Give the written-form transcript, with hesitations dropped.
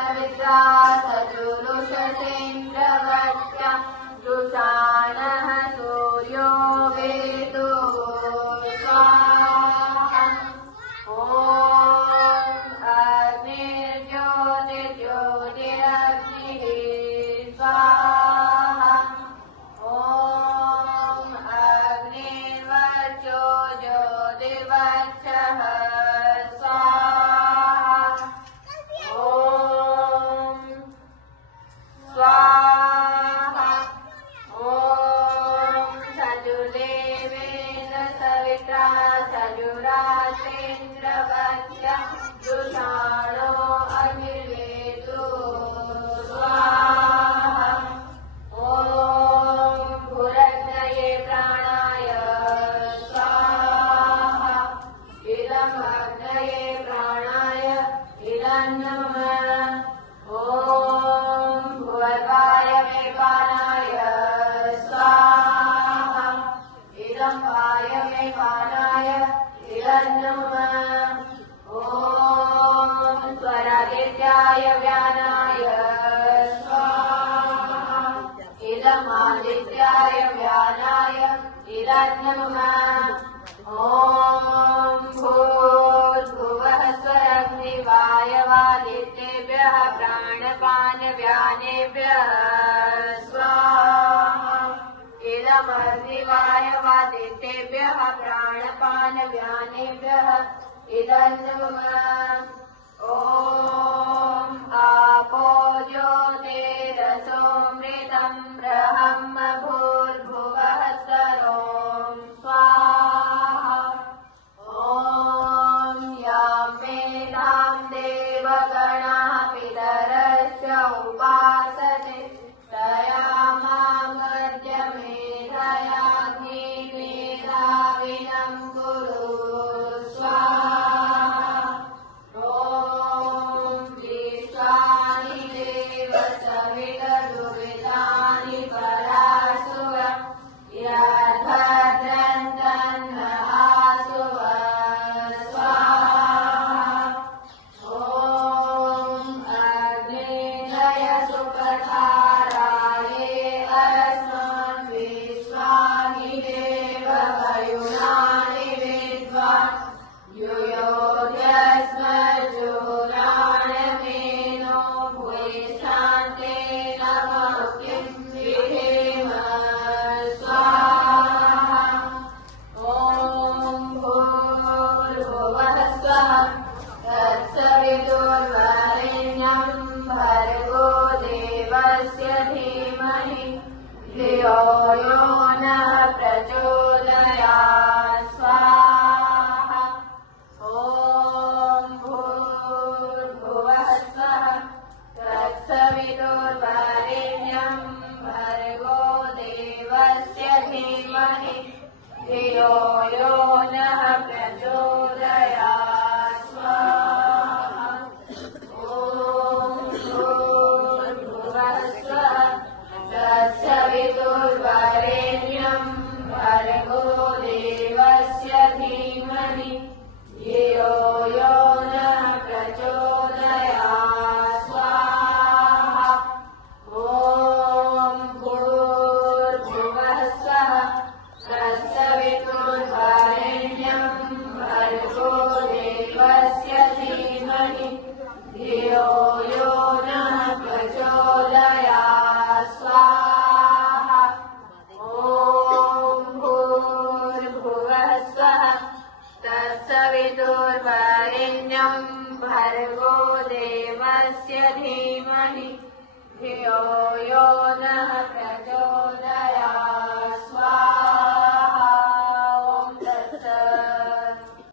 सवित्रा सजुरुषसेन्द्रवत्या जुषाणः सूर्यो वेदो स्वाहा। ॐ अग्निर्ज्योतिर्ज्योतिरग्निः स्वाहा। ॐ अग्निर्वर्चो ज्योतिर्वर्चः स्वाहा। ॐ स्वाहा। ॐ सजुदेवेन सवित्रा सजुरासेन्द्रवत्या जुषाणो अग्निर्वेदो स्वाहा। ॐ भूरग्नये प्राणाय स्वाहा। इदम् अग्नये प्राणाय इदं नमः। ॐ भुवर्वाय मे पानाय स्वाहा। इदं वाय मे पानाय इदं नमः। ॐ स्वरादित्याय व्यानाय स्वाहा। इदमादित्याय व्यानाय इदं नमः। ॐ भूर्भुवः स्वरग्निवायवादित्येभ्यः प्राणपानव्यानेभ्यः स्वाहा। इदमग्निवायवादित्येभ्यः प्राणपानव्यानेभ्यः इदं नमः। ॐ आपो ज्योतिरसोमृतं ब्रह्म भूर्भुवः स्वरों स्वाहा। ॐ यां मेधां देवगणाः पितरस्य उपासते तया मेधयाग्निमेधाविनं कुरु स्वाहा। ॐ विश्वानि देव सवितरुवितानि परासुव यद्भद्रन्तन्नहासुव स्वाहा। ॐ अग्निलय सुपथाराये अस्मान् विश्वानि देव वयुनानि विद्वान् युयोध्यस्मज्जुराणमेनो भूयिष्ठान्तेन भक्तिं विधेम स्वाहा। ॐ भूर्भुवः स्वः तत्सवितुर्वरेण्यं भर्गो देवस्य धीमहि धियो यो नः प्रचोदयात् स्वाहा। ॐ भूर्भुवः स्वः तत्सवितुर्वरेण्यं भर्गो देवस्य धीमहि धियो यो नः प्रचोदयात् स्वाहा। ॐ भूर्भुवः स्वः तत्सवितुर्वरेण्यं भर्गो देवस्य धीमहि धियो यो नः प्रचोदयात् स्वाहा। ॐ भूर्भुवः स्वः तत्सवितुर्वरेण्यं भर्गो देवस्य धीमहि धियो यो नः प्रचोदयात् स्वाहा। ॐ भूर्भुवः स्वः तत्सवितुर्वरेण्यं भर्गो देवस्य धीमहि धियो यो नः